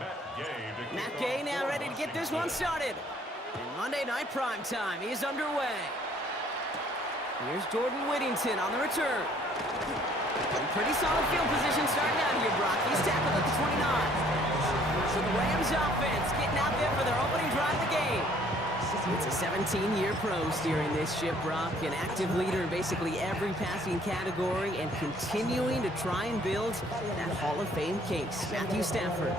Matt Gay now ready to get this one started. And Monday Night Prime Time is underway. Here's Jordan Whittington on the return. Pretty solid field position starting out here, Brock. He's tackled at the 29. So the Rams offense getting out there for their opening drive of the game. It's a 17-year pro steering this ship, Brock, an active leader in basically every passing category and continuing to try and build that Hall of Fame case. Matthew Stafford.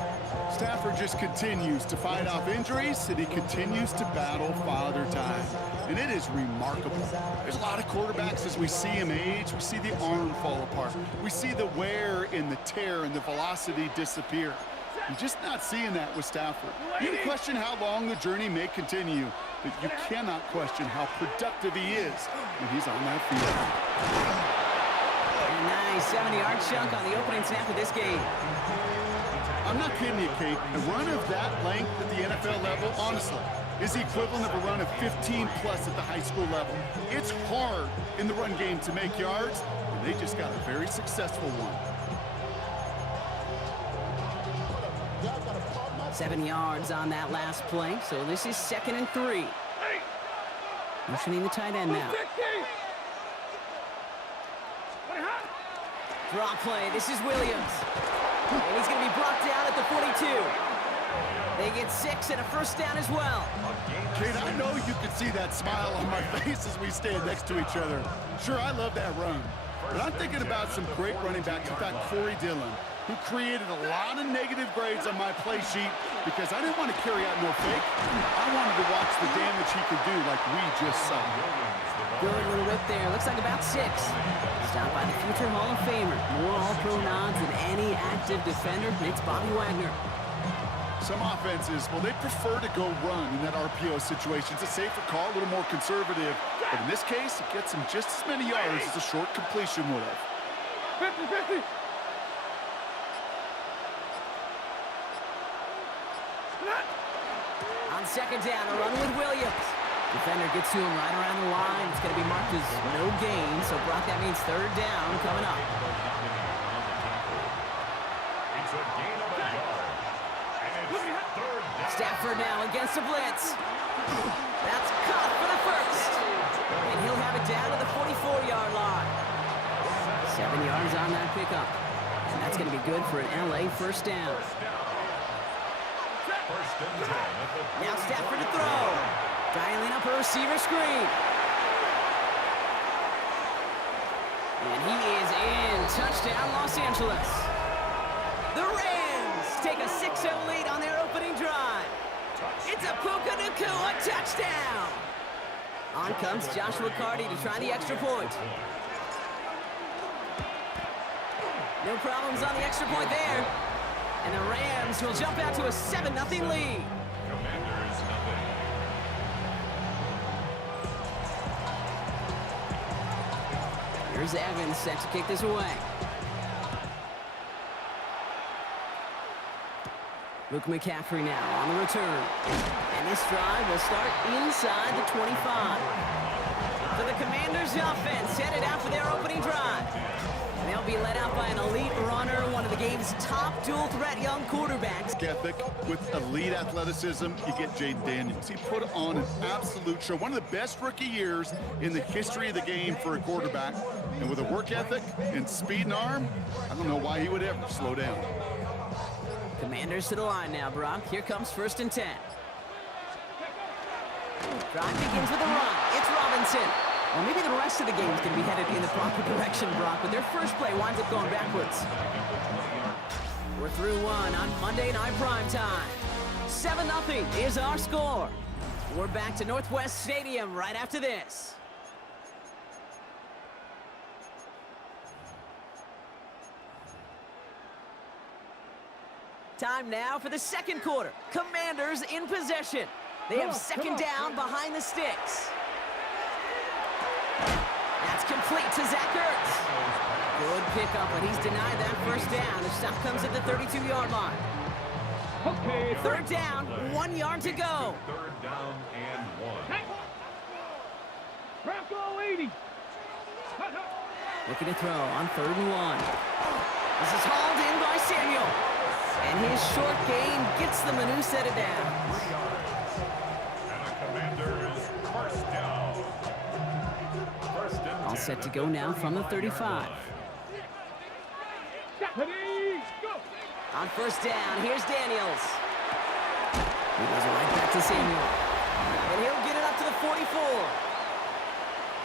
Stafford just continues to fight off injuries, and he continues to battle Father Time. And it is remarkable. There's a lot of quarterbacks as we see him age. We see the arm fall apart. We see the wear and the tear and the velocity disappear. You're just not seeing that with Stafford. You can question how long the journey may continue, but you cannot question how productive he is when he's on that field. A nice 70-yard chunk on the opening snap of this game. I'm not kidding you, Kate. A run of that length at the NFL level, honestly, is the equivalent of a run of 15-plus at the high school level. It's hard in the run game to make yards, and they just got a very successful one. 7 yards on that last play, so this is 2nd and 3. Motioning the tight end now. Draw play, this is Williams. And he's going to be brought down at the 42. They get 6 and a first down as well. Kate, I know you can see that smile on my face as we stand next to each other. Sure, I love that run. But I'm thinking about some great running backs. In fact, Corey Dillon, who created a lot of negative grades on my play sheet because I didn't want to carry out no fake. I wanted to watch the damage he could do like we just saw. Good little rip there. Looks like about 6. Stopped by the future Hall of Famer. More All-Pro nods than any active defender. It's Bobby Wagner. Some offenses, well, they prefer to go run in that RPO situation. It's a safer call, a little more conservative. But in this case, it gets him just as many yards as a short completion would have. 50-50. On 2nd down, a run with Williams. Defender gets to him right around the line. It's going to be marked as no gain. So, Brock, that means 3rd down coming up. Stafford now against the blitz. That's caught for the first. And he'll have it down to the 44-yard line. 7 yards on that pickup. And that's going to be good for an LA first down. Now Stafford to throw. Dialing up a receiver screen. And he is in. Touchdown, Los Angeles. The Rams take a 6-0 lead on their opening drive. It's a Puka Nacua touchdown. On comes Joshua Carty to try the extra point. No problems on the extra point there. And the Rams will jump out to a 7-0 lead. Here's Evans set to kick this away. Luke McCaffrey now on the return. And this drive will start inside the 25. So the Commanders' offense headed out for their opening drive. And they'll be led out by an elite runner, one of the game's top dual-threat young quarterbacks. Ethic with elite athleticism, you get Jayden Daniels. He put on an absolute show. One of the best rookie years in the history of the game for a quarterback. And with a work ethic and speed and arm, I don't know why he would ever slow down. Commanders to the line now, Brock. Here comes 1st and 10. Drive begins with a run. It's Robinson. Well, maybe the rest of the game is going to be headed in the proper direction, Brock, but their first play winds up going backwards. We're through one on Monday Night Prime Time. 7-0 is our score. We're back to Northwest Stadium right after this. Time now for the 2nd quarter. Commanders in possession. They have 2nd down behind the sticks. That's complete to Zach Ertz. Good pickup, but he's denied that first down. The stop comes at the 32-yard line. Okay. 3rd down, 1 yard to go. 3rd down and 1. Bronco 80. Looking to throw on 3rd and 1. This is hauled in by Samuel. And his short gain gets them a new set of downs. 3 yards. And the Commanders first down. First and All 10 set to at go the now from the 35. 35-yard line. Ready, go. On first down, here's Daniels. He goes right back to Samuel. And he'll get it up to the 44.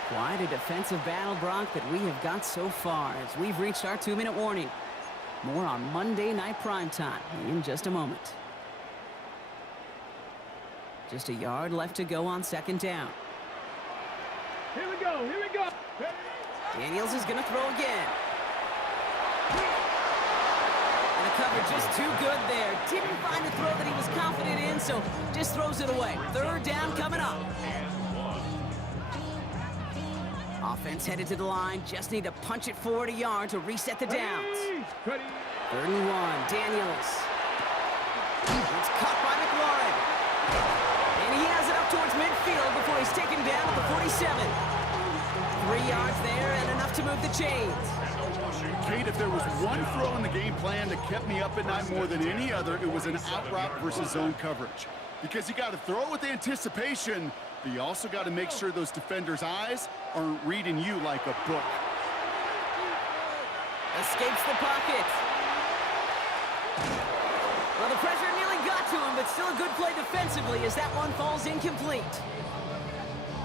Quite a defensive battle, Brock, that we have got so far as we've reached our 2-minute warning. More on Monday Night Primetime in just a moment. Just a yard left to go on second down. Here we go, here we go. Ready. Daniels is going to throw again. And the cover just too good there. Didn't find a throw that he was confident in, so just throws it away. Third down coming up. Offense headed to the line. Just need to punch it forward a yard to reset the downs. Ready. 3rd and 1, Daniels. It's caught by McLaurin. And he has it up towards midfield before he's taken down at the 47. 3 yards there and enough to move the chains. Kate, if there was one throw in the game plan that kept me up at night more than any other, it was an out route versus zone coverage. Because you got to throw it with anticipation, but you also got to make sure those defenders' eyes aren't reading you like a book. Escapes the pocket. Well, the pressure nearly got to him, but still a good play defensively as that one falls incomplete.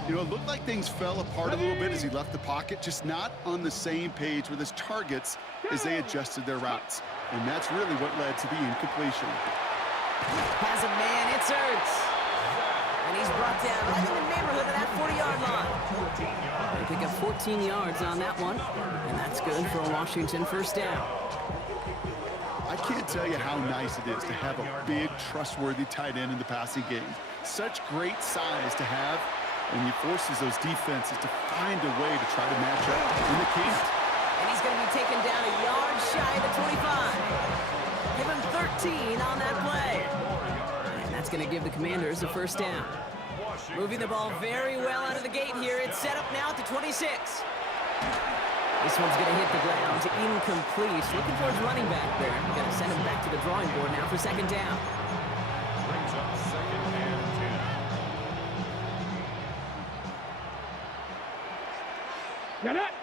You know, it looked like things fell apart a little bit as he left the pocket, just not on the same page with his targets as they adjusted their routes. And that's really what led to the incompletion. Has a man, it's Ertz. And he's brought down right in the neighborhood of that 40-yard line. They pick up 14 yards on that one, and that's good for a Washington first down. I can't tell you how nice it is to have a big, trustworthy tight end in the passing game. Such great size to have, and he forces those defenses to find a way to try to match up, and they can't. And he's going to be taken down a yard shy of the 25. Give him 13 on that play. And that's going to give the Commanders a first down. Moving the ball very well out of the gate here. It's set up now at the 26. This one's going to hit the ground. Incomplete. Looking towards running back there. We've got to send him back to the drawing board now for second down. Brings up 2nd and 10. Get it.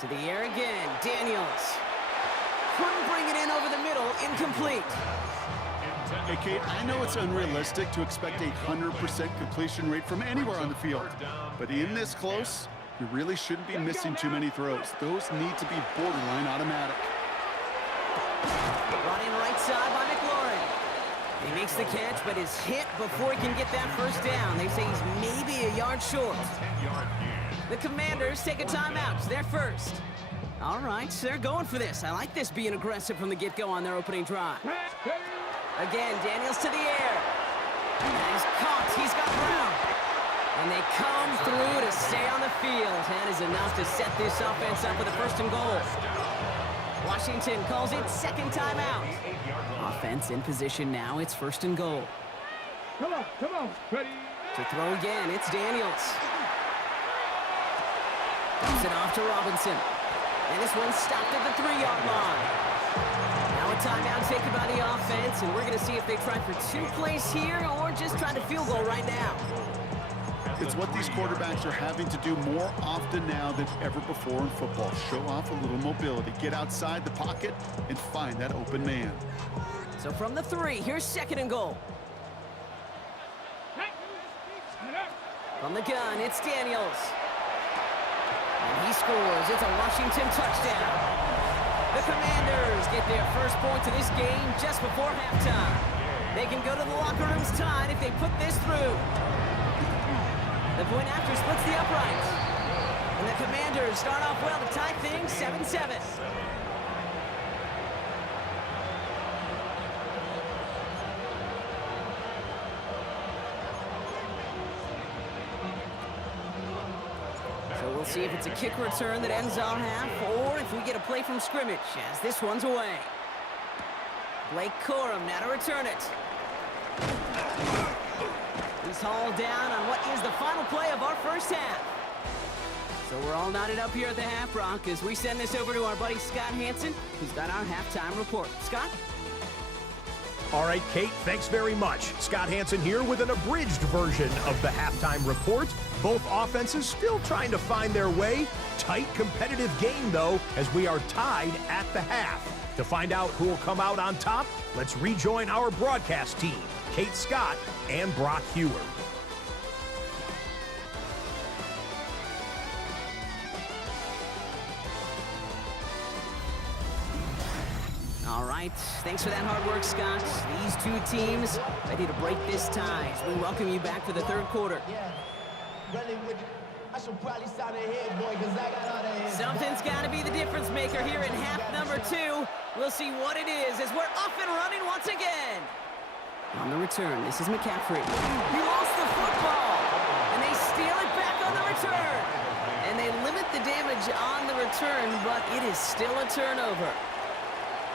To the air again. Daniels. Couldn't bring it in over the middle. Incomplete. Hey, Kate, I know it's unrealistic to expect a 100% completion rate from anywhere on the field, but in this close, you really shouldn't be missing too many throws. Those need to be borderline automatic. Brought in right side by McLaurin. He makes the catch, but is hit before he can get that first down. They say he's maybe a yard short. 10-yard gain. The Commanders take a timeout. It's their first. All right, so they're going for this. I like this being aggressive from the get-go on their opening drive. Again, Daniels to the air. And he's caught. He's got Brown. And they come through to stay on the field. That is enough to set this offense up with a 1st and goal. Washington calls it second timeout. Offense in position now. It's 1st and goal. Come on. Ready. To throw again, it's Daniels. Dumps it off to Robinson. And this one stopped at the 3-yard line. Now a timeout taken by the offense, and we're going to see if they try for 2 plays here or just try to field goal right now. It's what these quarterbacks are having to do more often now than ever before in football. Show off a little mobility, get outside the pocket, and find that open man. So from the 3, here's 2nd and goal. From the gun, it's Daniels. And he scores. It's a Washington touchdown. The Commanders get their first points of this game just before halftime. They can go to the locker rooms tied if they put this through. The point after splits the uprights. And the Commanders start off well to tie things 7-7. So we'll see if it's a kick return that ends our half, or if we get a play from scrimmage, as this one's away. Blake Corum now to return it. He's hauled down on what is the final play of our first half. So we're all knotted up here at the half, Brock, as we send this over to our buddy Scott Hansen, who's got our halftime report. Scott? All right, Kate, thanks very much. Scott Hansen here with an abridged version of the halftime report. Both offenses still trying to find their way. Tight, competitive game, though, as we are tied at the half. To find out who will come out on top, let's rejoin our broadcast team, Kate Scott and Brock Hewer. All right, thanks for that hard work, Scott. These two teams ready to break this tie as we welcome you back for the third quarter. Something's got to be the difference maker here in half number 2. We'll see what it is as we're off and running once again. On the return, this is McCaffrey. He lost the football, and they steal it back on the return. And they limit the damage on the return, but it is still a turnover.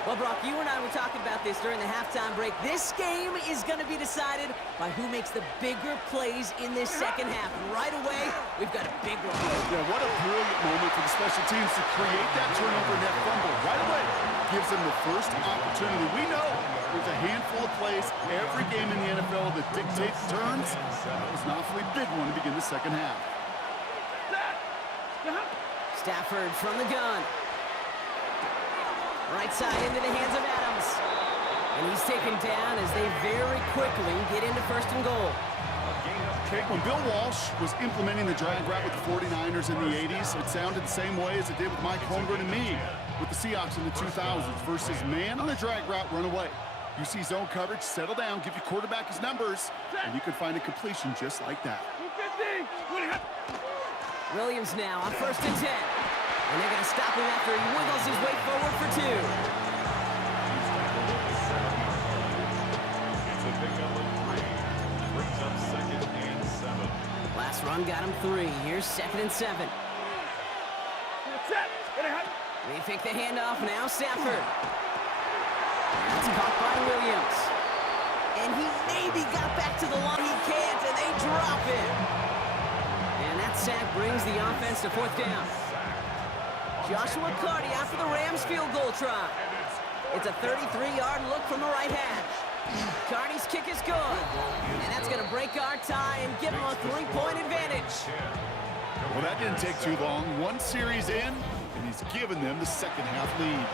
Well, Brock, you and I were talking about this during the halftime break. This game is going to be decided by who makes the bigger plays in this second half. And right away, we've got a big one. Yeah, what a brilliant moment for the special teams to create that turnover and that fumble right away. Gives them the first opportunity. We know there's a handful of plays every game in the NFL that dictates turns. That was an awfully big one to begin the second half. Stafford from the gun. Right side into the hands of Adams. And he's taken down as they very quickly get into first and goal. Okay, when Bill Walsh was implementing the drag route with the 49ers in the 80s, it sounded the same way as it did with Mike Holmgren and me with the Seahawks in the 2000s versus man on the drag route, run away. You see zone coverage, settle down, give your quarterback his numbers, and you can find a completion just like that. Williams now on first and 10. And they're going to stop him after he wiggles his way forward for 2. It's a pickup of 3. Brings up 2nd and 7. Last run got him 3. Here's 2nd and 7. They fake the handoff. Now Stafford. That's caught by Williams. And he maybe got back to the line. He can't, and they drop him. And that sack brings the offense to 4th down. Joshua Carty after the Rams field goal try. It's a 33-yard look from the right hash. Carty's kick is good. And that's going to break our tie and give him a 3-point advantage. Well, that didn't take too long. One series in, and he's given them the second half lead.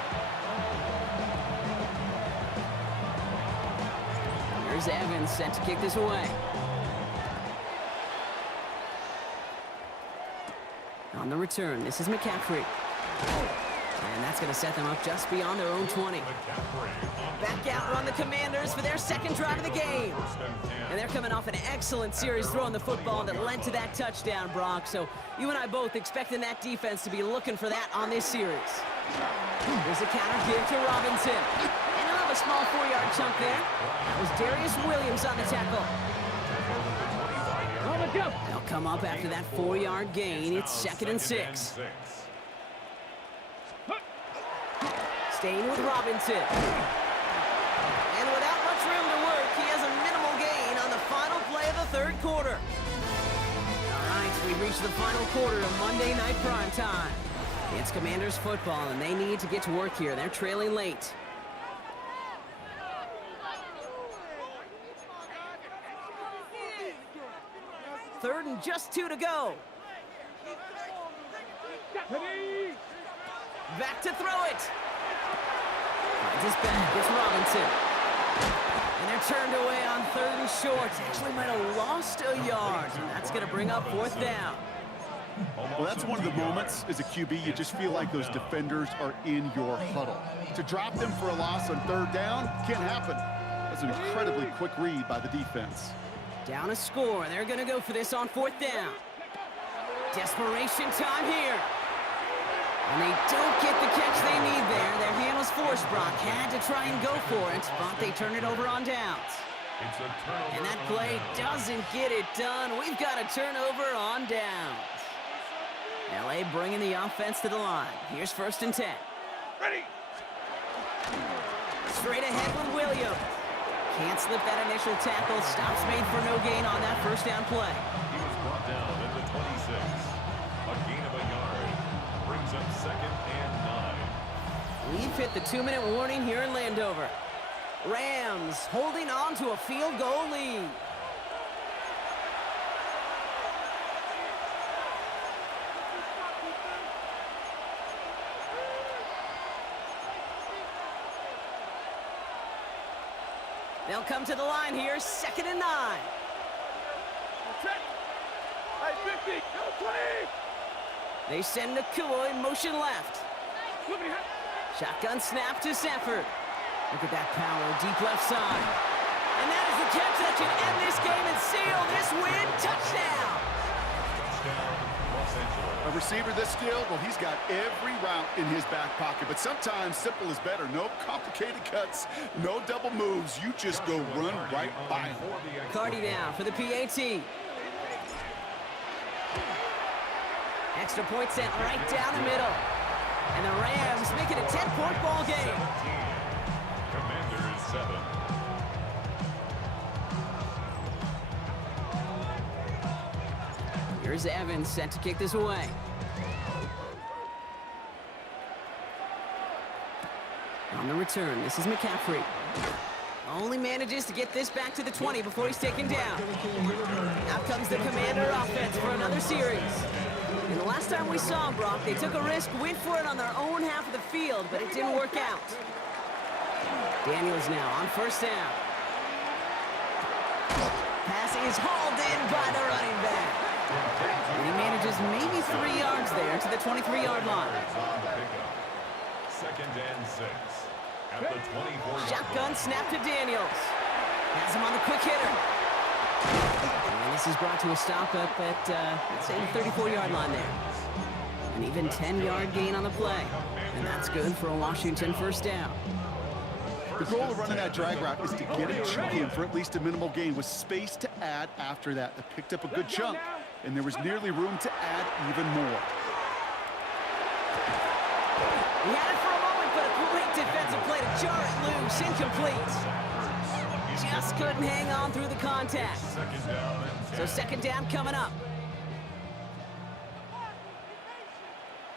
Here's Evans set to kick this away. On the return, this is McCaffrey. And that's going to set them up just beyond their own 20. Back out run the Commanders for their second drive of the game. And they're coming off an excellent series throwing the football that led to that touchdown, Brock. So you and I both expecting that defense to be looking for that on this series. Here's a counter give to Robinson. And he'll have a small 4-yard chunk there. That was Darius Williams on the tackle. They'll come up after that 4-yard gain. It's 2nd and 6. Staying with Robinson. And without much room to work, he has a minimal gain on the final play of the third quarter. All right, we've reached the final quarter of Monday Night Primetime. It's Commanders football, and they need to get to work here. They're trailing late. Third and just 2 to go. Back to throw it. Finds his back. It's Robinson. And they're turned away on 3rd and short. Actually might have lost a yard. And that's going to bring up 4th down. Well, that's one of the moments as a QB, you just feel like those defenders are in your huddle. To drop them for a loss on 3rd down can't happen. That's an incredibly quick read by the defense. Down a score. They're going to go for this on 4th down. Desperation time here. And they don't get the catch they need there. Their hand was forced. Brock had to try and go for it, but they turn it over on downs. And that play doesn't get it done. We've got a turnover on downs. LA bringing the offense to the line. Here's 1st and 10. Ready. Straight ahead with Williams. Can't slip that initial tackle. Stops made for no gain on that 1st down play. He was brought down at the 26. A gain of a yard. Brings up 2nd and 9. We've hit the 2-minute warning here in Landover. Rams holding on to a field goal lead. They'll come to the line here, 2nd and 9. Hey, 50, go 20. They send Nakua in motion left. Shotgun snap to Sanford. Look at that power, deep left side. And that is the catch that should end this game and seal this win. Touchdown! Touchdown, Los Angeles. A receiver this skilled, well, he's got every route in his back pocket, but sometimes simple is better. No complicated cuts, no double moves. You just go run right by him. Cardi down for the PAT. Extra point sent right down the middle. And the Rams make it a 10-point ball game. 17. Commanders 7. Here's Evans set to kick this away. On the return, this is McCaffrey. Only manages to get this back to the 20 before he's taken down. Out comes the Commander offense for another series. And the last time we saw them, Brock, they took a risk, went for it on their own half of the field, but it didn't work out. Daniels now on 1st down. Pass is hauled in by the running back. And he manages maybe 3 yards there to the 23-yard line. On the pickup. 2nd and 6. At the 24-yard Shotgun line. snap to Daniels. Has him on the quick hitter. And this is brought to a stop up at, let's say, the 34-yard line there. An even 10-yard gain on the play. And that's good for a Washington 1st down. The goal of running that drag route is to get it chunky and for at least a minimal gain with space to add after that. They picked up a good chunk, and there was nearly room to add even more. He had it for a moment, but a great defensive play to jar it loose. Incomplete. Just couldn't hang on through the contact. 2nd down and 10. So 2nd down coming up.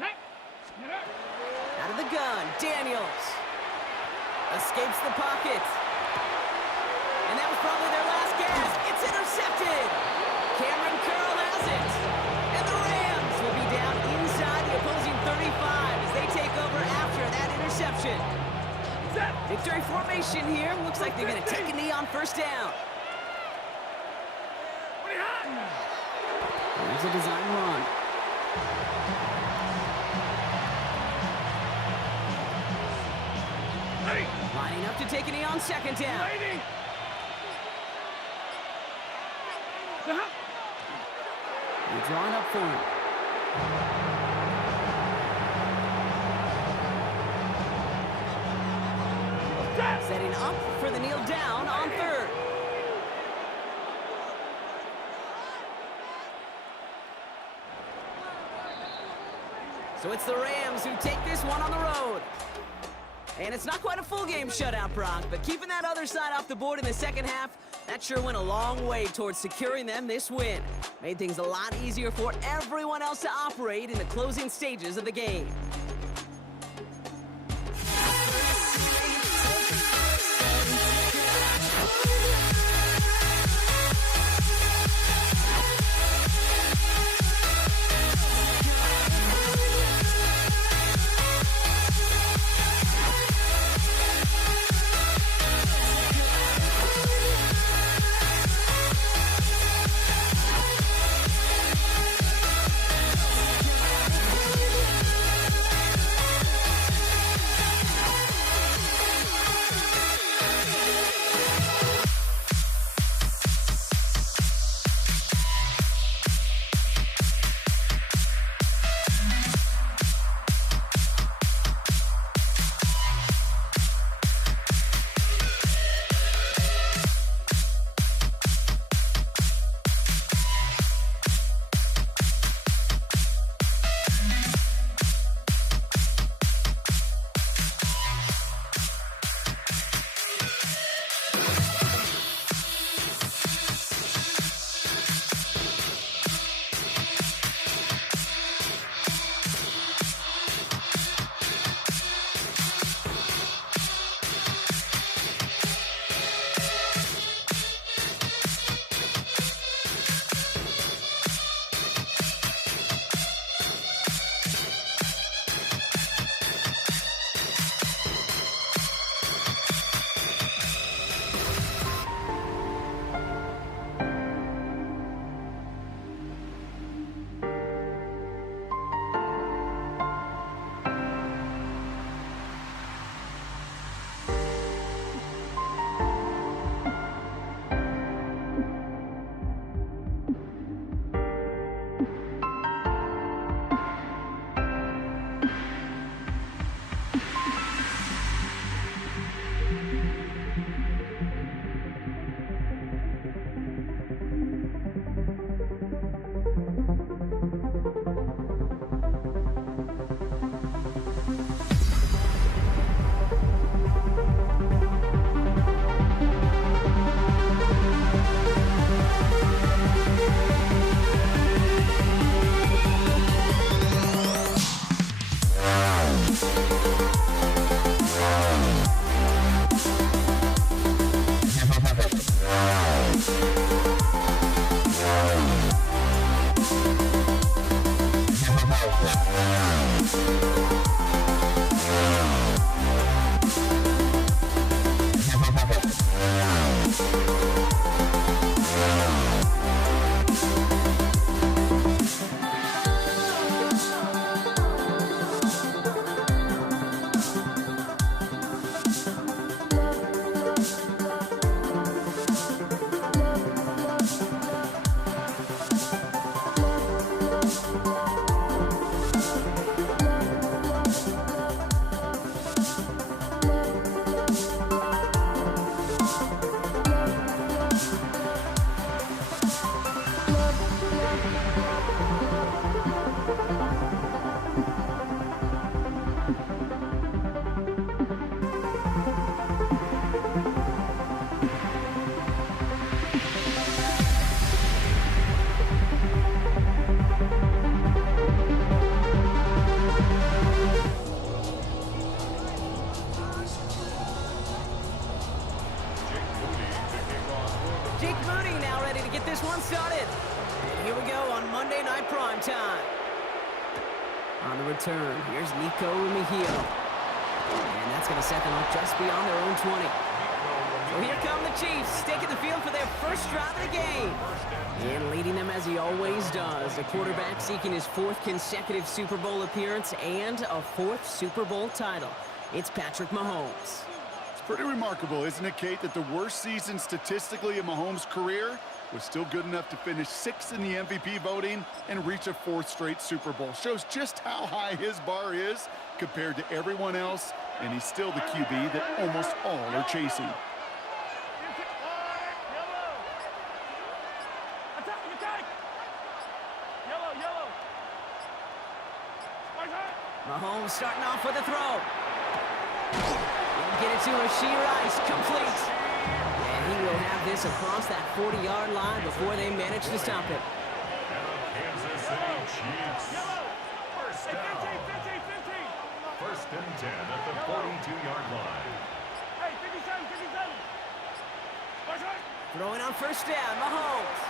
Out of the gun, Daniels. Escapes the pocket. And that was probably their last gasp. It's intercepted. Cameron Curl has it. And the Rams will be down inside the opposing 35 as they take over after that interception. Victory formation here. Looks like they're going to take a knee on 1st down. There's a design run. Lining up to take a knee on 2nd down. You're drawing up for him. Setting up for the kneel down on 3rd. So it's the Rams who take this one on the road. And it's not quite a full game shutout, Brock, but keeping that other side off the board in the 2nd half, that sure went a long way towards securing them this win. Made things a lot easier for everyone else to operate in the closing stages of the game. ready to get this one started. And here we go on Monday Night Prime Time. On the return, here's Nico Mejia. And that's going to set them up just beyond their own 20. So here come the Chiefs, taking the field for their first drive of the game. And leading them as he always does, the quarterback seeking his 4th consecutive Super Bowl appearance and a 4th Super Bowl title. It's Patrick Mahomes. It's pretty remarkable, isn't it, Kate, that the worst season statistically in Mahomes' career was still good enough to finish 6th in the MVP voting and reach a 4th straight Super Bowl. Shows just how high his bar is compared to everyone else, and he's still the QB that almost all are chasing. Mahomes starting off with a throw. He'll get it to Rashee Rice, complete. And he will have this across that 40-yard line before they manage to stop it. Kansas City Chiefs. First down. First and 10 at the 42-yard line. Hey, 57. Throwing on first down, Mahomes.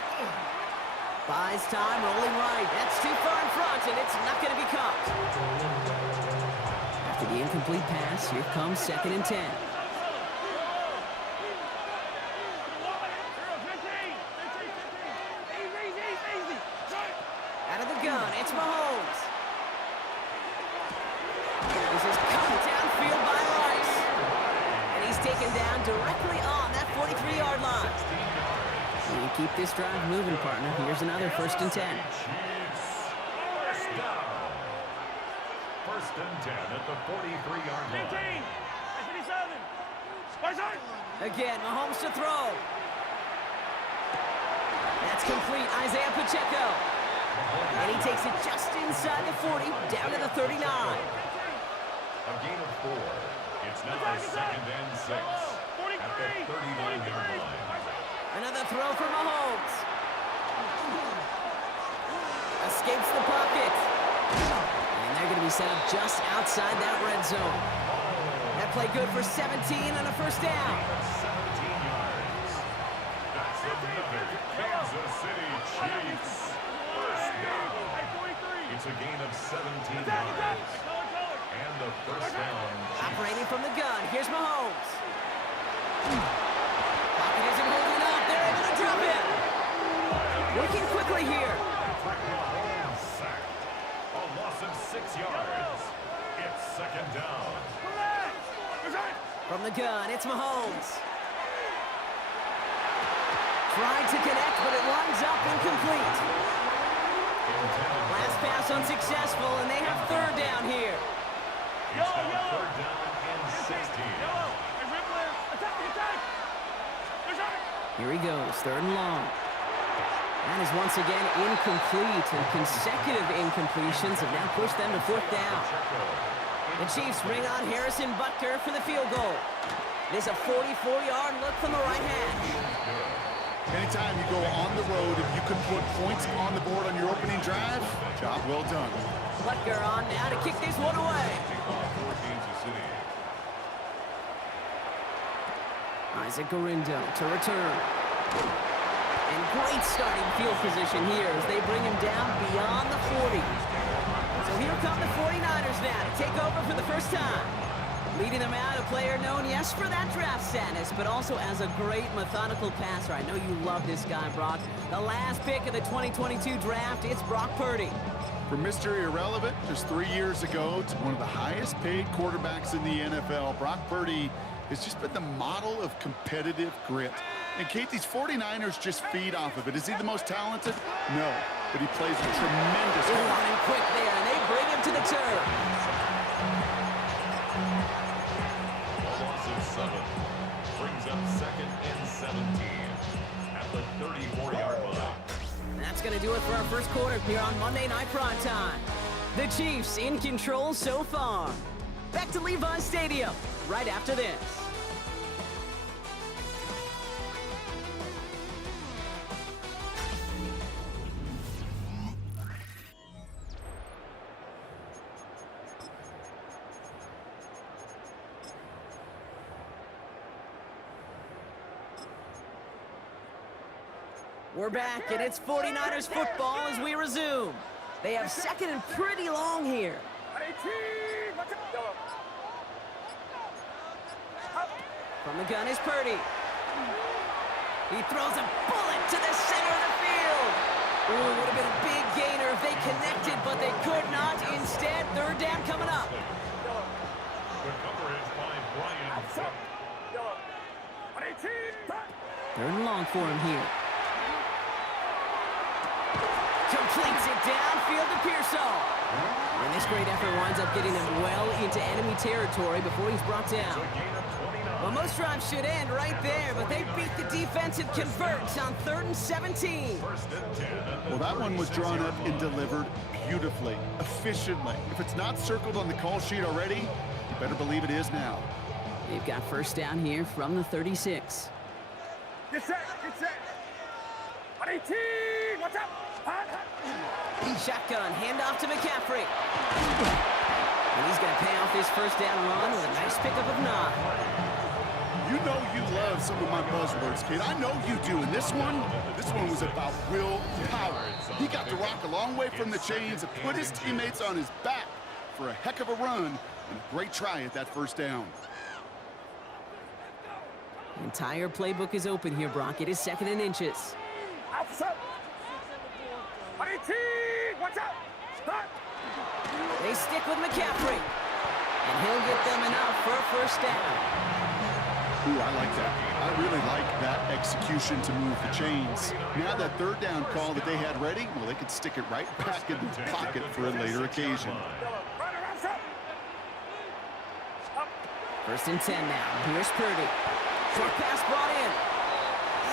Buys time, rolling right. That's too far in front, and it's not going to be caught. After the incomplete pass, here comes 2nd and 10. Out of the gun, it's Mahomes. This is cut downfield by Rice. And he's taken down directly on that 43-yard line. You keep this drive moving, partner. Here's another 1st and 10. First down. First and 10 at the 43-yard line. 57. Again, Mahomes to throw. That's complete. Isaiah Pacheco. And he takes it just inside the 40, down to the 39. A gain of 4. It's now 2nd and 6 at the 39-yard line. Another throw for Mahomes. Escapes the pocket. And they're going to be set up just outside that red zone. That play good for 17 and a first down. 17 yards. That's another Kansas City Chiefs. First down. It's a gain of 17 yards. And the first down. Operating from the gun. Here's Mahomes. Pocket isn't holding up. They're able to drop it. Working quickly here. Mahomes sacked. A loss of 6 yards. It's 2nd down. From the gun, it's Mahomes. Tried to connect, but it winds up incomplete. Last pass unsuccessful, and they have 3rd down here. It's now 3rd down and 16. Here he goes, 3rd and long. That is once again incomplete, and consecutive incompletions have now pushed them to 4th down. The Chiefs bring on Harrison Butker for the field goal. It is a 44-yard look from the right hash. Anytime you go on the road and you can put points on the board on your opening drive, job well done. Butker on now to kick this one away. Isaac Gorindo to return. And great starting field position here as they bring him down beyond the 40. So here come the 49ers now to take over for the first time. Leading them out, a player known, yes, for that draft status, but also as a great methodical passer. I know you love this guy, Brock. The last pick of the 2022 draft, it's Brock Purdy. From Mr. Irrelevant just 3 years ago to one of the highest paid quarterbacks in the NFL, Brock Purdy has just been the model of competitive grit. And Kate, these 49ers just feed off of it. Is he the most talented? No, but he plays a tremendous They're game. running quick there, and they bring him to the turf. A loss of 7 brings up 2nd and 17 at the 34-yard line. And that's going to do it for our first quarter here on Monday Night Prime Time. The Chiefs in control so far. Back to Levi's Stadium right after this. We're back, and it's 49ers football as we resume. They have second and pretty long here. From the gun is Purdy. He throws a bullet to the center of the field. Ooh, would have been a big gainer if they connected, but they could not. Instead, third down coming up. The coverage by Brian Cook. Third and long for him here. Completes it downfield to Pearsall. And this great effort winds up getting him well into enemy territory before he's brought down. Well, most drives should end right there, but they beat the defense and convert on 3rd and 17. Well, that one was drawn up and delivered beautifully, efficiently. If it's not circled on the call sheet already, you better believe it is now. They've got first down here from the 36. Get set, get set. 18, what's up? Shotgun, handoff to McCaffrey. And he's going to pay off his first down run with a nice pickup of 9. You know you love some of my buzzwords, kid. I know you do. And this one was about willpower. He got the rock a long way from the chains and put his teammates on his back for a heck of a run and a great try at that first down. The entire playbook is open here, Brock. It is 2nd and inches. Outside. 18, what's up? Start. They stick with McCaffrey. And he'll get them enough for a first down. Ooh, I like that. I really like that execution to move the chains. Now that third down call that they had ready, well, they could stick it right back in the pocket for a later occasion. First and 10 now. Here's Purdy. Short pass brought in.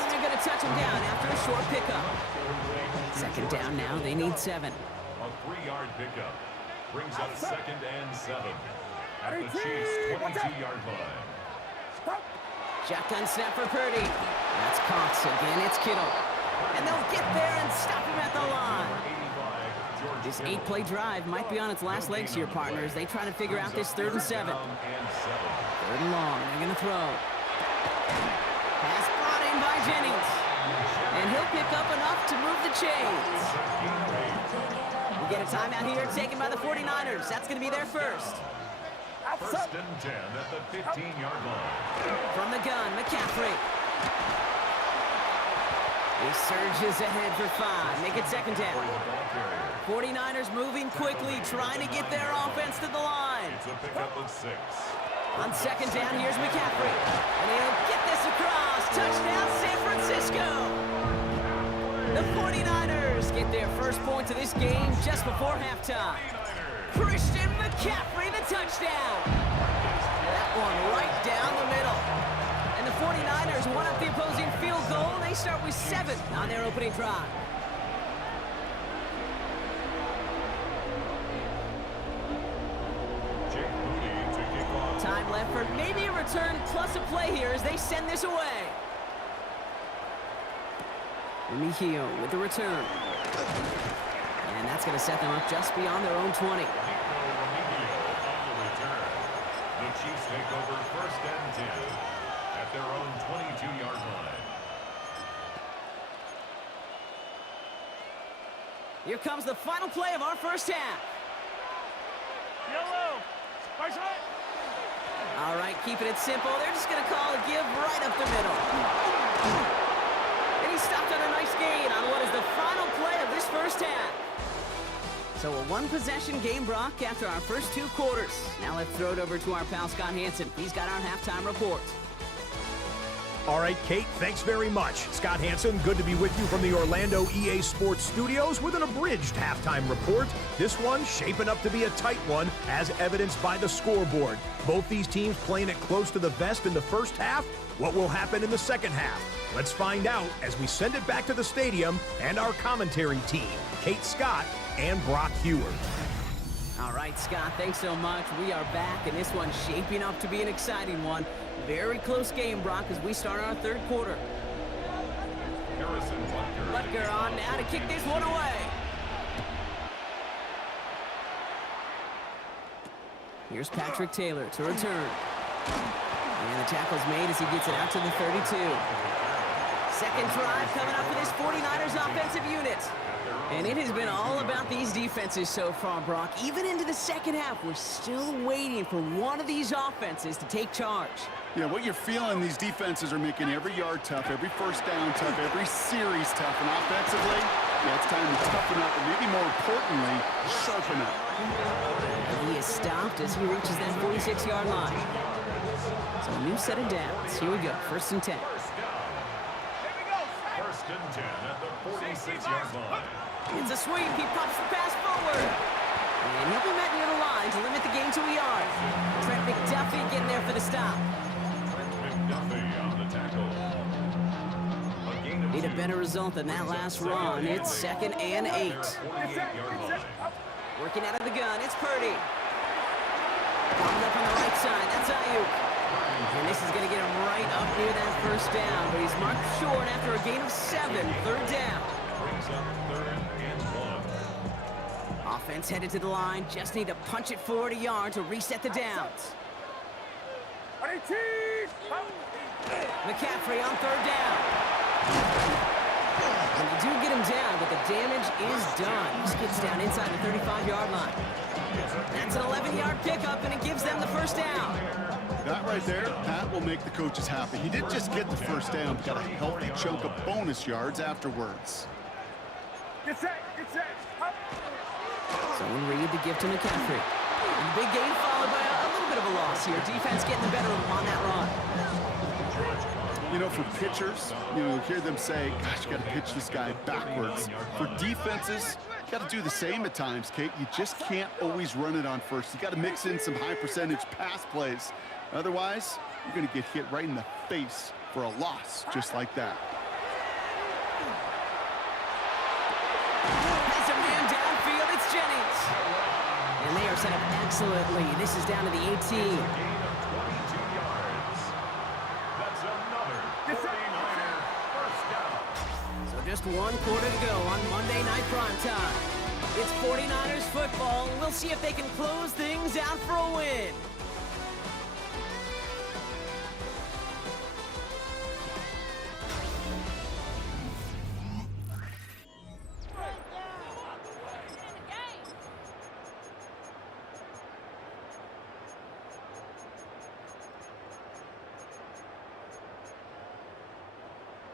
And they're going to touch him down after a short pickup. Second down now. They need 7. A 3-yard pickup brings up 2nd and 7 at the Chiefs' 22-yard line. Shotgun snap for Purdy. That's Cox. Again, it's Kittle. And they'll get there and stop him at the line. This 8-play drive might be on its last legs here, partners. They try to figure out this 3rd and 7. 3rd and long. They're going to throw. Pass brought in by Jennings. And he'll pick up enough to move the chains. We get a timeout here taken by the 49ers. That's going to be their first. First and 10 at the 15-yard line. From the gun, McCaffrey. He surges ahead for 5. Make it 2nd down. 49ers moving quickly, trying to get their offense to the line. It's a pickup of 6. On 2nd down, here's McCaffrey. And he'll get this across. Touchdown, San Francisco. The 49ers get their first points of this game just before halftime. Christian McCaffrey, the touchdown. That one right down the middle. And the 49ers won up the opposing field goal. They start with 7 on their opening drive. Time left for maybe a return plus a play here as they send this away. Mejio with the return. And that's going to set them up just beyond their own 20. The Chiefs take over 1st and 10 at their own 22-yard line. Here comes the final play of our first half. Yellow. Nice hit. All right, keeping it simple. They're just going to call a give right up the middle. And he stopped on a nice gain on what is the final play of this first half. So a one-possession game, Brock, after our first 2 quarters. Now let's throw it over to our pal Scott Hanson. He's got our halftime report. All right, Kate, thanks very much. Scott Hanson, good to be with you from the Orlando EA Sports Studios with an abridged halftime report. This one shaping up to be a tight one, as evidenced by the scoreboard. Both these teams playing it close to the vest in the first half. What will happen in the second half? Let's find out as we send it back to the stadium and our commentary team, Kate Scott and Brock Huard. All right, Scott, thanks so much. We are back, and this one's shaping up to be an exciting one. Very close game, Brock, as we start our 3rd quarter. Harrison Butker on now to kick this one away. Here's Patrick Taylor to return. And the tackle's made as he gets it out to the 32. Second drive coming up for this 49ers offensive unit. And it has been all about these defenses so far, Brock. Even into the second half, we're still waiting for one of these offenses to take charge. Yeah, what you're feeling, these defenses are making every yard tough, every first down tough, every series tough. And offensively, yeah, it's time to toughen up, and maybe more importantly, sharpen up. And he is stopped as he reaches that 46-yard line. So a new set of downs. Here we go, 1st and 10. First and 10 at the 46-yard line. It's a sweep. He pops the pass forward. And he'll be met near the line to limit the gain to a yard. Trent McDuffie getting there for the stop. McDuffie on the tackle. Need a better result than that last run. It's 2nd and 8. 48-yard line. Working out of the gun. It's Purdy. Comes up on the right side. That's Ayuk. And this is going to get him right up near that first down. But he's marked short after a gain of 7. 3rd down. Brings up 3rd and 1. Offense headed to the line. Just need to punch it forward a yard to reset the downs. McCaffrey on 3rd down. And they do get him down, but the damage is done. This gets down inside the 35-yard line. That's an 11-yard pickup, and it gives them the first down. That right there, that will make the coaches happy. He didn't just get the first down, but got a healthy chunk of bonus yards afterwards. Get set, get set. Up. So Reed to give to McCaffrey. And big gain followed by a little bit of a loss here. Defense getting the better of him on that run. You know, for pitchers, you hear them say, gosh, you got to pitch this guy backwards. For defenses, you got to do the same at times, Kate. You just can't always run it on first. You got to mix in some high-percentage pass plays. Otherwise, you're going to get hit right in the face for a loss just like that. Has a man downfield. It's Jennings. And they are set up excellently. This is down to the 18. Gain of 22 yards. That's another 49er first down. So just 1 quarter to go on Monday Night Primetime. It's 49ers football. We'll see if they can close things out for a win.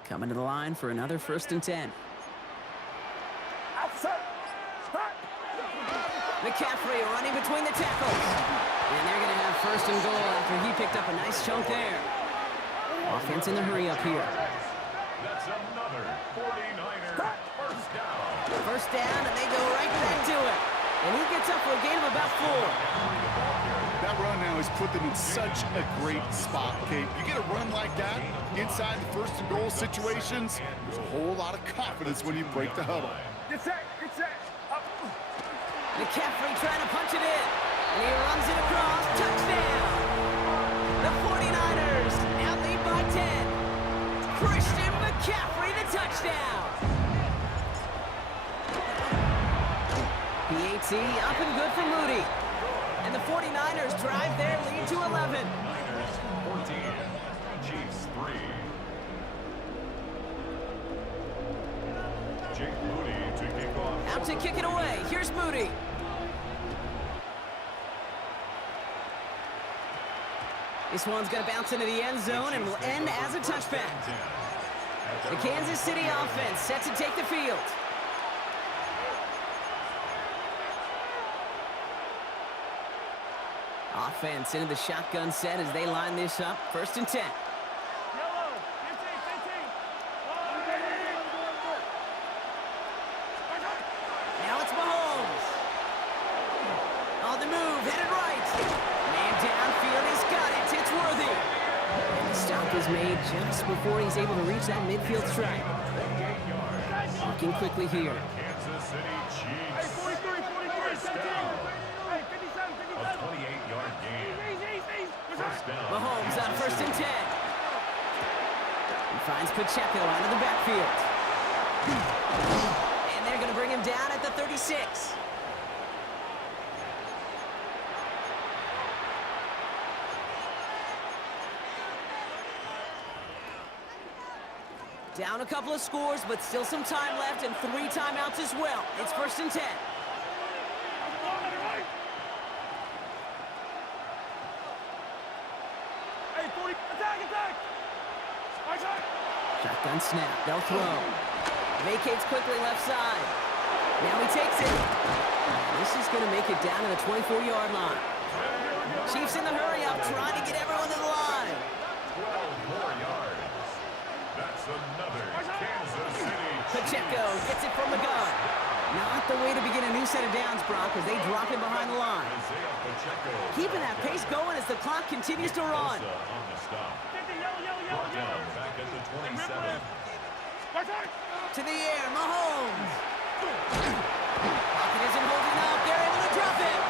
Coming to the line for another 1st and 10. Outside. Start. McCaffrey running between the tackles. And they're going to have 1st and goal after he picked up a nice chunk there. Offense in the hurry up here. That's another 49er first down. First down, and they go right back to it. And he gets up for a gain of about 4. That run now has put them in such a great spot, Kate. You get a run like that inside the 1st and goal situations, there's a whole lot of confidence when you break the huddle. Get set, get set. Up. McCaffrey trying to punch it in. And he runs it across. Touchdown! The 49ers now lead by 10. Christian McCaffrey, the touchdown! PAT up and good for Moody. And the 49ers drive their lead to 11. Niners 14, Chiefs 3. Jake Moody to kick off. Out to kick it away. Here's Moody. This one's going to bounce into the end zone and will end as a touchback. The Kansas City offense set to take the field. Offense into the shotgun set as they line this up. 1st and 10. Yellow. 15. Now it's Mahomes. On the move, headed right. Man downfield, he's got it. It's Worthy. And the stop is made just before he's able to reach that midfield stripe. Working quickly here. Kansas City Hey, Chiefs. 43, 43, 17. Hey, 57, A 57. 28-yard gain. Easy. First down. Mahomes on 1st and 10. He finds Pacheco out of the backfield. And they're going to bring him down at the 36. Down a couple of scores, but still some time left and 3 timeouts as well. It's 1st and 10. Hey, 40, attack! Shotgun snap, they'll throw. Vacates quickly left side. Now he takes it. This is going to make it down to the 24-yard line. Chiefs in the hurry up, trying to get everyone to the line. 12 more yards. That's another Kansas City Pacheco gets it from the gun. Not the way to begin a new set of downs, Brock, as they drop him behind the line. Isaiah Pacheco. Keeping that pace going as the clock continues to run. Bosa on the stop. Brought down back at the 27. To the air, Mahomes. Pocket isn't holding up. They're able to drop it.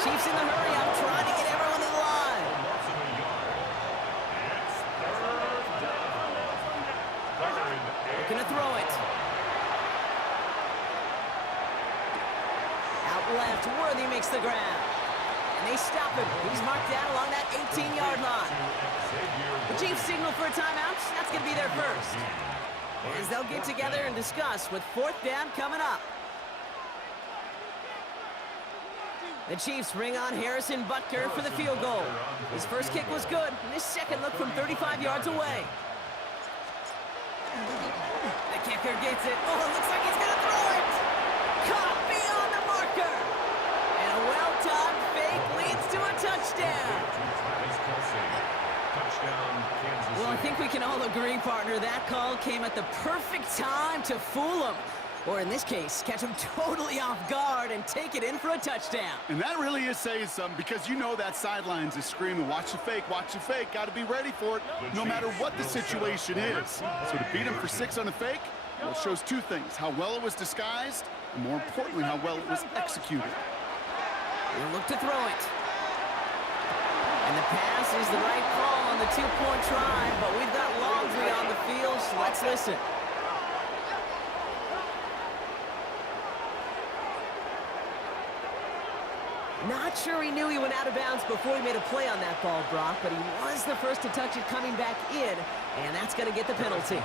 Chiefs in the hurry up, trying to get everyone to the line. Loss of a yard. It's third down. Looking to throw it. Out left, Worthy makes the grab. And they stop him. He's marked down along that 18-yard line. The Chiefs signal for a timeout. That's going to be their first. As they'll get together and discuss with 4th down coming up. The Chiefs bring on Harrison Butker for the field goal. His first kick was good, and his second look from 35 yards away. The kicker gets it. Oh, it looks like he's going to throw it. Caught beyond the marker. And a well-timed fake leads to a touchdown. Well, I think we can all agree, partner, that call came at the perfect time to fool him. Or in this case, catch him totally off guard and take it in for a touchdown. And that really is saying something, because you know that sidelines is screaming, watch the fake, got to be ready for it, no matter what the situation is. So to beat him for 6 on the fake, well, it shows 2 things: how well it was disguised, and more importantly, how well it was executed. We'll look to throw it. And the pass is the right call on the 2-point try, but we've got Laundry on the field, so let's listen. Not sure he knew he went out of bounds before he made a play on that ball, Brock, but he was the first to touch it coming back in, and that's going to get the penalty.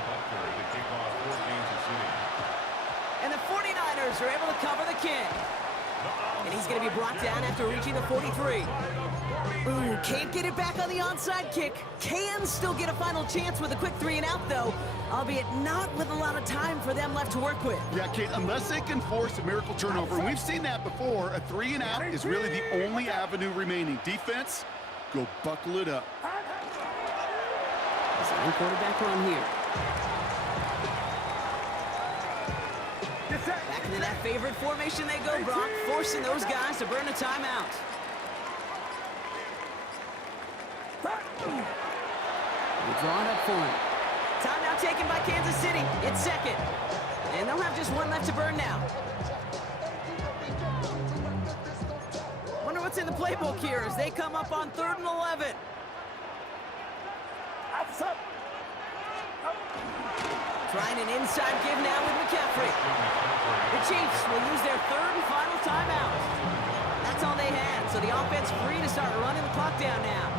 And the 49ers are able to cover the kick. And he's going to be brought down after reaching the 43. Ooh, can't get it back on the onside kick. Can still get a final chance with a quick 3-and-out, though, albeit not with a lot of time for them left to work with. Yeah, Kate, unless they can force a miracle turnover, and we've seen that before, a 3-and-out is really the only avenue remaining. Defense, go buckle it up. It's a quarterback run here. Back into that favorite formation they go, Brock, forcing those guys to burn a timeout. We're drawing up for him. Timeout taken by Kansas City. It's second. And they'll have just one left to burn now. Wonder what's in the playbook here as they come up on 3rd and 11. Trying an inside give now with McCaffrey. The Chiefs will use their 3rd and final timeout. That's all they had, so the offense free to start running the clock down now.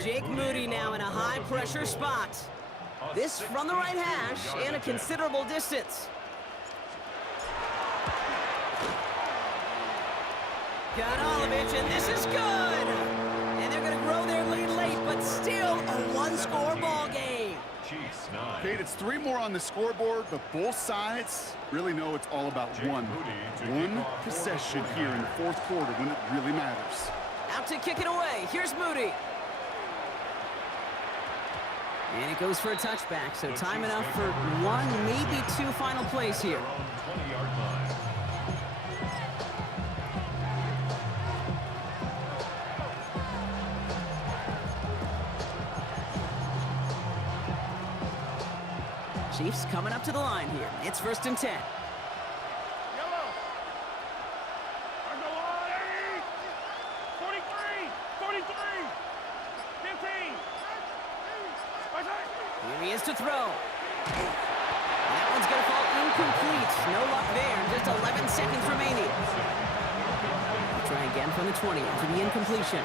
Jake Moody now in a high-pressure spot. This from the right hash and a considerable distance. Got Olovich, and this is good! And they're going to grow their lead late, but still a one-score ball game. Chiefs 9. Kate, it's 3 more on the scoreboard, but both sides really know it's all about one possession here in the 4th quarter when it really matters. Out to kick it away. Here's Moody. And it goes for a touchback, so time enough for 1, maybe 2 final plays here. 20-yard line. Chiefs coming up to the line here. It's 1st and 10. Yellow. Under line. 43. 43. 15. Here he is to throw. just 11 seconds remaining. Try again from the 20 after the incompletion.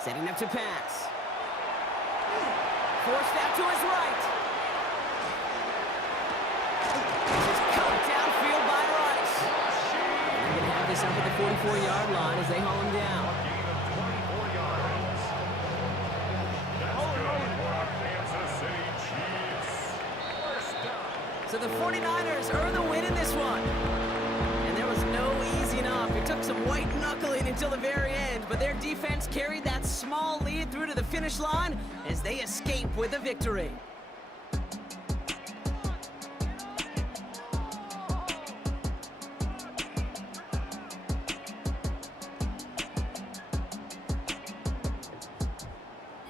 Setting up to pass. Forced out to his right. This is cut downfield by Rice. And they're going to have this up at the 44-yard line as they haul him down. So the 49ers earn the win in this one. And there was no easing up. It took some white knuckling until the very end, but their defense carried that small lead through to the finish line as they escape with a victory.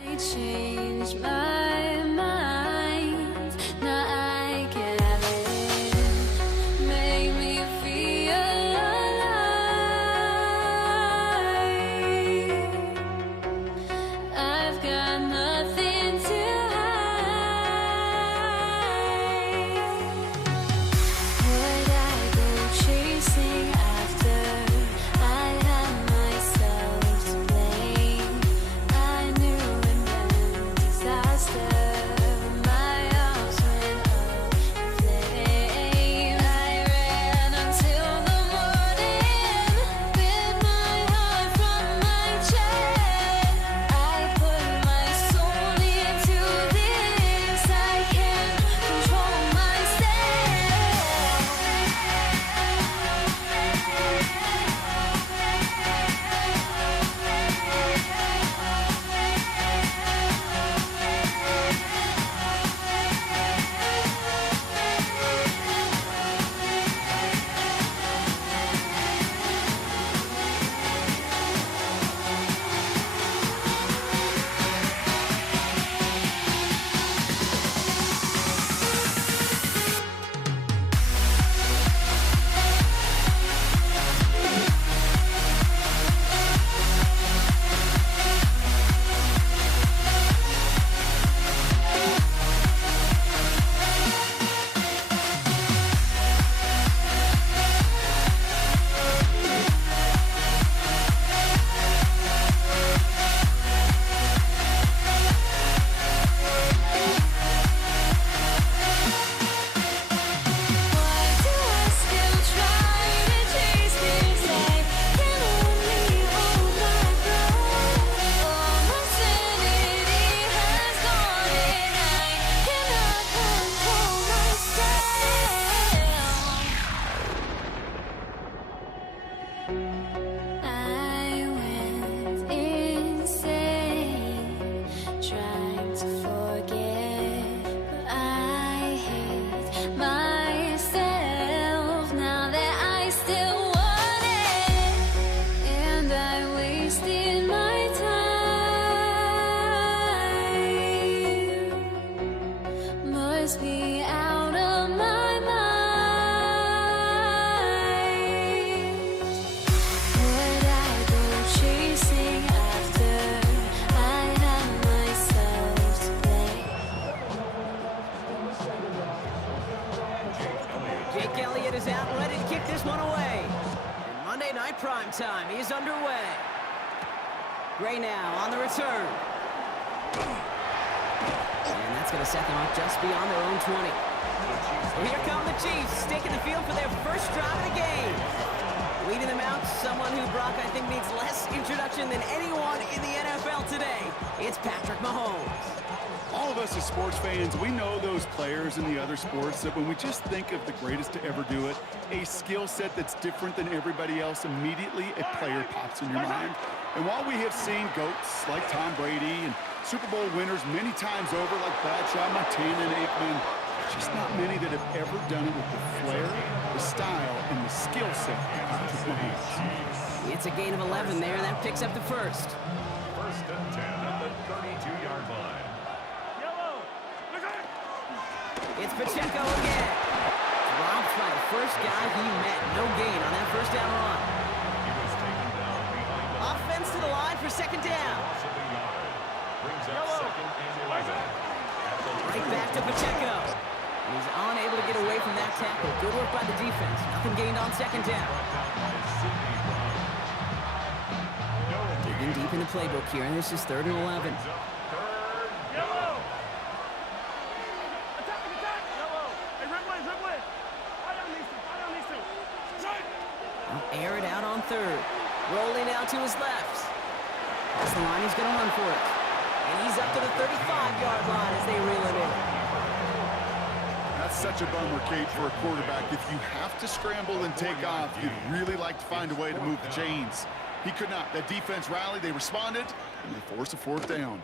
I changed my mind. Now I can have it. Make me feel alive. I've got nothing to hide. Would I go chasing after? I had myself to blame. I knew it meant disaster. My arms went up in flames. I ran until the morning with my heart from my chest. I put my soul into this. I can't control Why do I still try to chase this? I can only hold my breath. All my sanity has gone and I cannot control myself. I went insane trying to forget, but I hate myself now that I still want it, and I wasted my time. Must be out of my mind. Would I go chasing after? I had myself to blame. Jake Elliott is out and ready to kick this one away. And Monday Night Prime Time is underway. Gray now on the return. And that's going to set them up just beyond their own 20. So here come the Chiefs, taking the field for their first drive of the game. Leading them out, someone who Brock I think needs less introduction than anyone in the NFL today. It's Patrick Mahomes. All of us as sports fans, we know those players in the other sports that when we just think of the greatest to ever do it, a skill set that's different than everybody else, immediately a player pops in your mind. And while we have seen GOATs like Tom Brady and Super Bowl winners many times over like Bradshaw, Montana, and Aikman, there's just not many that have ever done it with the flair, the style, and the skill set of Patrick Mahomes. It's a gain of 11 there, and that picks up the first. First and 10 at the 32-yard line. It's Pacheco again. Dropped by the first guy he met. No gain on that first down run. He was taken down behind the Offense to the line for for second down. Loss of a yard. Brings up second and 11. At the Right back to Pacheco. And he's unable to get away from that tackle. Good work by the defense. Nothing gained on second down. brought down by Sidney Brown. No Digging deep in the playbook here, and this is 3rd and 11. Brings up third down. Yellow. Attack, attack. Yellow. Hey, red way, red way. Fire down these two, fire down these two. Strike. He'll air it out on 3rd. Rolling out to his left. That's the line, he's going to run for it. And he's up to the 35-yard line as they reel it in. That's such a bummer, Kate, for a quarterback. If you have to scramble and take off, you'd really like to find a way to move the chains. He could not. That defense rallied, they responded, and they forced a 4th down.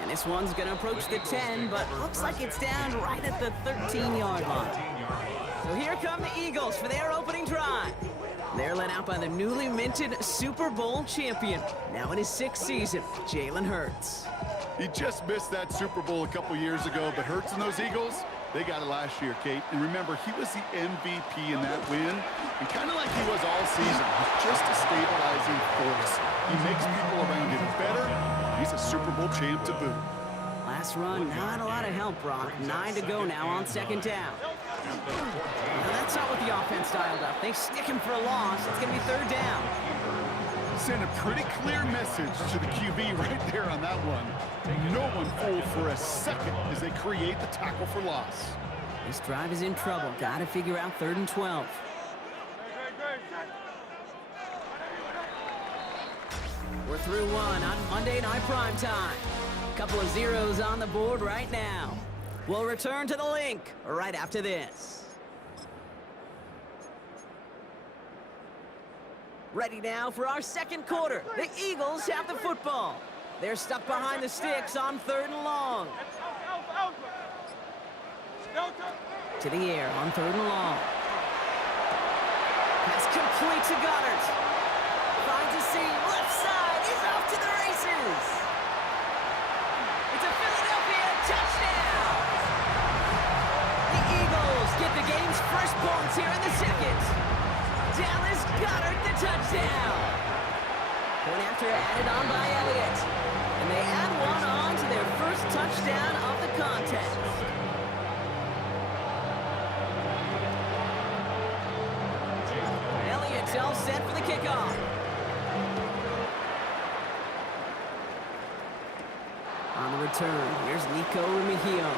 And this one's going to approach the 10, but looks like it's down right at the 13-yard line. So here come the Eagles for their opening drive. They're led out by the newly minted Super Bowl champion, now in his 6th season, Jalen Hurts. He just missed that Super Bowl a couple years ago, but Hurts and those Eagles, they got it last year, Kate. And remember, he was the MVP in that win, and kind of like he was all season, he's just a stabilizing force. He makes people around him better. He's a Super Bowl champ to boot. Last run, not a lot of help, Brock. 9 to go now on second down. Now that's not what the offense dialed up. They stick him for a loss. It's going to be 3rd down. Send a pretty clear message to the QB right there on that one. No one fooled for a second as they create the tackle for loss. This drive is in trouble. Got to figure out 3rd and 12. We're through one on Monday Night Primetime. Couple of zeros on the board right now. We'll return to the link right after this. Ready now for our second quarter. The Eagles have the football. They're stuck behind the sticks on 3rd and long. To the air on 3rd and long. Pass complete to Goddard. Finds a seam, left side, is off to the races. It's a Philadelphia touchdown. The Eagles get the game's first points here in the second. Dallas Goddard the touchdown. Point after added on by Elliott. And they add one on to their first touchdown of the contest. Elliott's all set for the kickoff. On the return, here's Nico Remigio.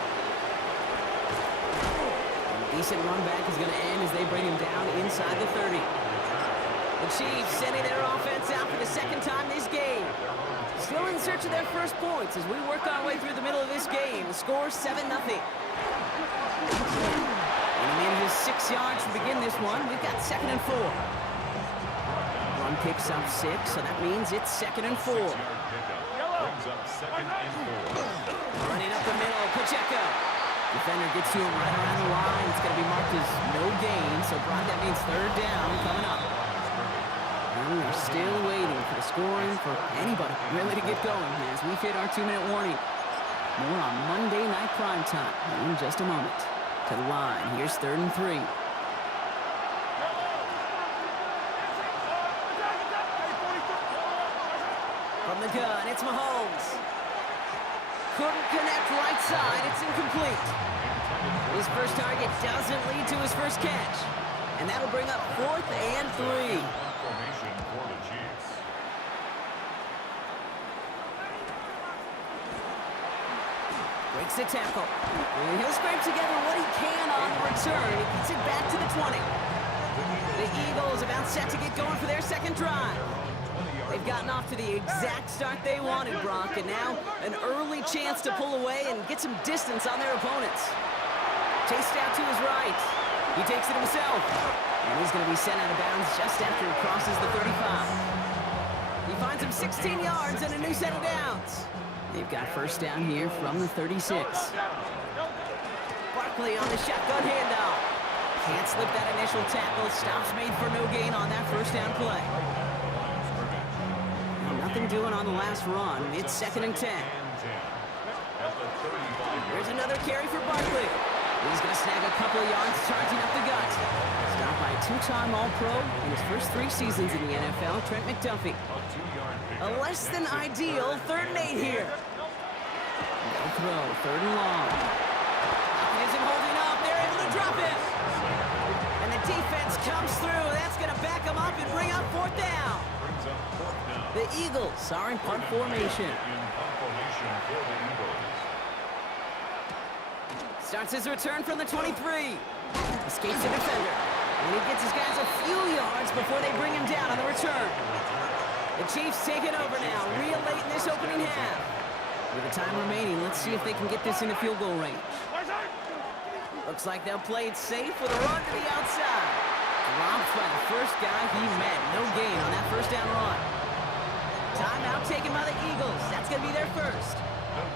Decent run back is going to end as they bring him down inside the 30. The Chiefs sending their offense out for the second time this game. Still in search of their first points as we work our way through the middle of this game. The score 7-0. And he manages 6 yards to begin this one. We've got 2nd and 4. Run picks up 6, so that means it's 2nd and 4. Brings up second and 4. Running up the middle, Pacheco. Defender gets to him right around the line. It's going to be marked as no gain, so Brock, that means 3rd down coming up. And we're still waiting for the scoring for anybody really to get going as we've hit our 2-minute warning. More on Monday Night Primetime in just a moment. To the line, here's 3rd and 3. From the gun, it's Mahomes. Couldn't connect right side, it's incomplete. His first target doesn't lead to his first catch. And that'll bring up 4th and 3. Formation for the Chiefs. Breaks the tackle. And he'll scrape together what he can on the return. He gets it back to the 20. The Eagles about set to get going for their second drive. They've gotten off to the exact start they wanted, Brock, and now an early chance to pull away and get some distance on their opponents. Chased out to his right. He takes it himself. And he's going to be sent out of bounds just after he crosses the 35. He finds him 16 yards and a new set of downs. They've got first down here from the 36. Barkley on the shotgun handoff. Can't slip that initial tackle. Stops made for no gain on that first down play. Nothing doing on the last run. It's 2nd and 10. Here's another carry for Barkley. He's going to snag a couple of yards charging up the gut. Stopped by two-time All-Pro in his first 3 seasons in the NFL, Trent McDuffie. A 2-yard A pickup. less than ideal 3rd and 8 here. No throw, 3rd and long. Lockett isn't holding up. They're able to drop him. And the defense comes through. That's going to back him up and bring up 4th down. Brings up 4th down. The Eagles are in punt formation. In punt formation for the Eagles. Starts his return from the 23. Escapes the defender. And he gets his guys a few yards before they bring him down on the return. The Chiefs take it over now, real late in this opening half. With the time remaining, let's see if they can get this into field goal range. Looks like they'll play it safe with a run to the outside. Dropped by the first guy he met. No gain on that 1st down run. Timeout taken by the Eagles. That's going to be their first.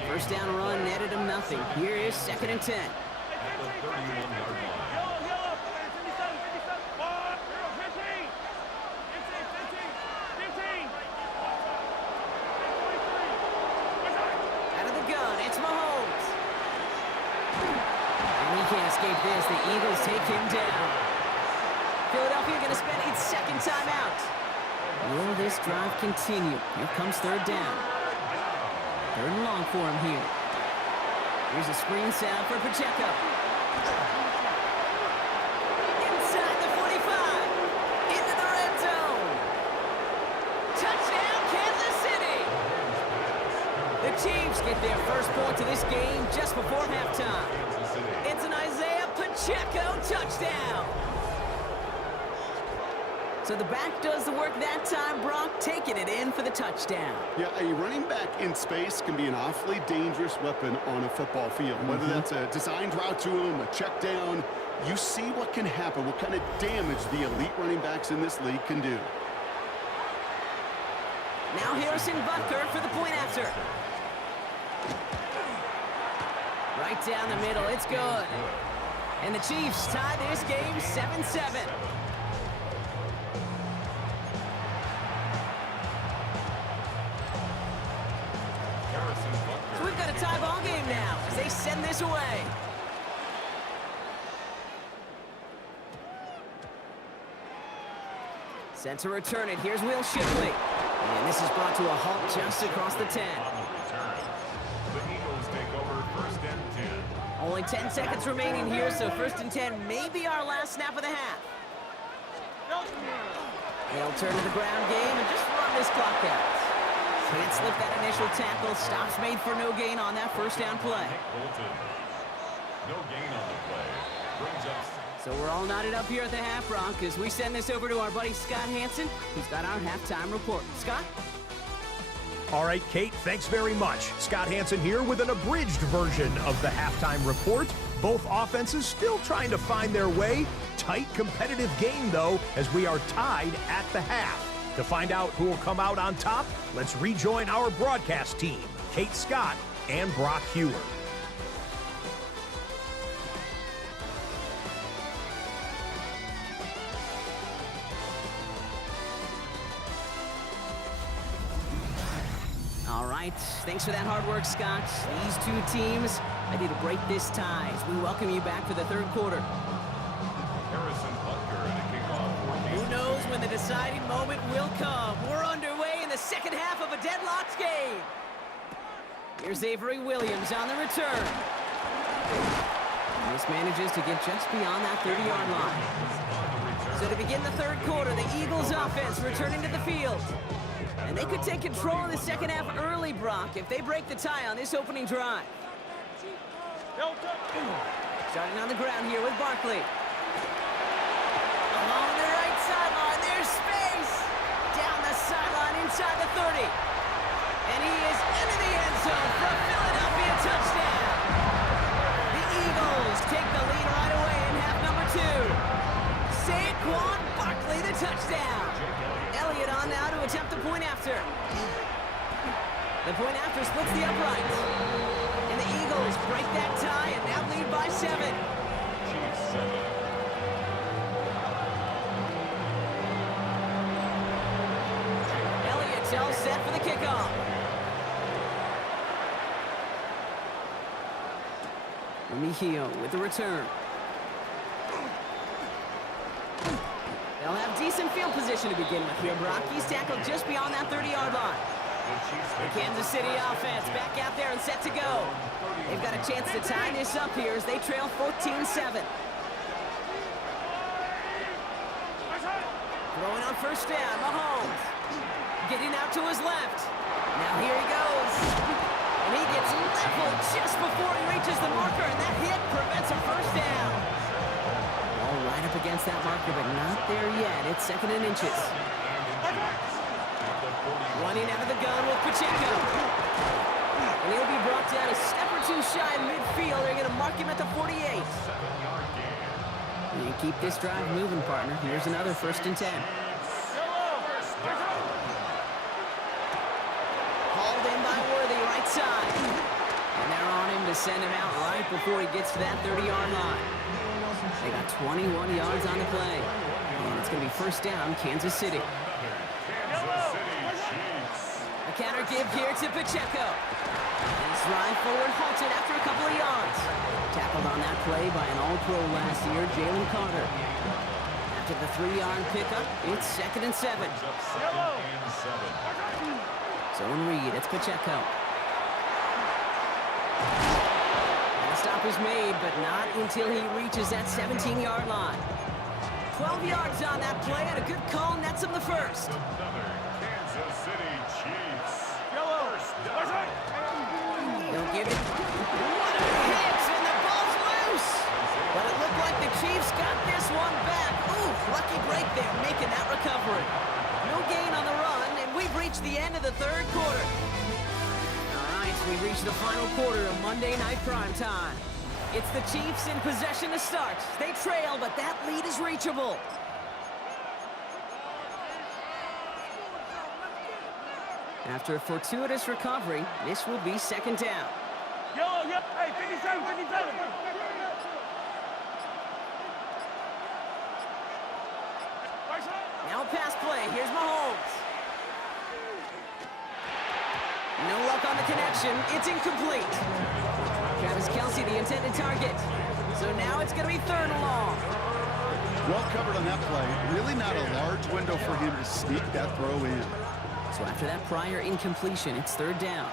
1st down run netted him nothing. Here is 2nd and 10. At the 31-yard line. Out of the gun, it's Mahomes. And he can't escape this. The Eagles take him down. Philadelphia going to spend its 2nd timeout. Will this drive continue? Here comes 3rd down. 3rd and long for him here. Here's a screen sound for Pacheco. Inside the 45. Into the red zone. Touchdown, Kansas City. The Chiefs get their first point of this game just before halftime. It's an Isaiah Pacheco touchdown. So the back does the work that time, Brock, taking it in for the touchdown. Yeah, a running back in space can be an awfully dangerous weapon on a football field. Whether that's a designed route to him, a check down, you see what can happen, what kind of damage the elite running backs in this league can do. Now Harrison Butker for the point after. Right down the middle, it's good. And the Chiefs tie this game 7-7. So we've got a tie ball game now as they send this away. Set to return it. Here's Will Shipley. And this is brought to a halt just across the 10. On the return, the Eagles take over 1st and 10. Only 10 seconds remaining here, so 1st and 10 may be our last snap of the half. They'll turn to the ground game and just run this clock out. Can't slip that initial tackle. Stops made for no gain on that 1st down play. Bolton. No gain on the play. Brings up. So we're all knotted up here at the half, Brock, as we send this over to our buddy Scott Hansen, who's got our halftime report. Scott? All right, Kate, thanks very much. Scott Hansen here with an abridged version of the halftime report. Both offenses still trying to find their way. Tight, competitive game, though, as we are tied at the half. To find out who will come out on top, let's rejoin our broadcast team, Kate Scott and Brock Hewer. All right, thanks for that hard work, Scott. These two teams ready to break this tie as we welcome you back for the 3rd quarter. Harrison Butker to kick off for Who Kansas knows when the deciding moment will come? We're underway in the 2nd half of a deadlocked game. Here's Avery Williams on the return. And this manages to get just beyond that 30-yard line. So to begin the 3rd quarter, the Eagles offense returning to the field. And they could take control of the 2nd half early, Brock, if they break the tie on this opening drive. Starting on the ground here with Barkley. Along the right sideline, there's space. Down the sideline inside the 30. And he is into the end zone for a Philadelphia touchdown. The Eagles take the lead right away in half number 2. Saquon Barkley, the touchdown. Elliott on now to attempt the point after. The point after splits the uprights. And the Eagles break that tie and now lead by 7. Chiefs 7. Elliott's all set for the kickoff. Mejio with the return. decent field position to begin with here, Brock. He's tackled just beyond that 30-yard line. The Kansas City offense back out there and set to go. They've got a chance to tie this up here as they trail 14-7. Throwing on first down, Mahomes. Getting out to his left. Now here he goes. And he gets leveled just before he reaches the marker, and that hit prevents a first down. All right up against that marker, but not there yet. It's 2nd and inches. Running out of the gun with Pacheco. And he'll be brought down a step or two shy in midfield. They're going to mark him at the 48. You keep this drive moving, partner. Here's another 1st and 10. Hauled in by Worthy, right side. And they're on him to send him out right before he gets to that 30-yard line. They got 21 yards on the play. And it's going to be 1st down, Kansas City. A counter give here to Pacheco. And his ride forward halted after a couple of yards. Tackled on that play by an All-Pro last year, Jalen Carter. After the 3-yard pickup, it's 2nd and 7. Zone read, it's Pacheco. And a stop is made, but not until he reaches that 17-yard line. 12 yards on that play, and a good call nets him the first. Kansas City Chiefs. He'll give it. What a hit, and the ball's loose. But it looked like the Chiefs got this one back. Ooh, lucky break there, making that recovery. No gain on the run, and we've reached the end of the 3rd quarter. All right, we've reached the final quarter of Monday Night Primetime. It's the Chiefs in possession to start. They trail, but that lead is reachable. After a fortuitous recovery, this will be 2nd down. Hey, 57, 57. Now a pass play. Here's Mahomes. No luck on the connection. It's incomplete. Travis Kelce, the intended target. So now it's going to be 3rd and long. Well covered on that play. Really not a large window for him to sneak that throw in. So after that prior incompletion, it's 3rd down.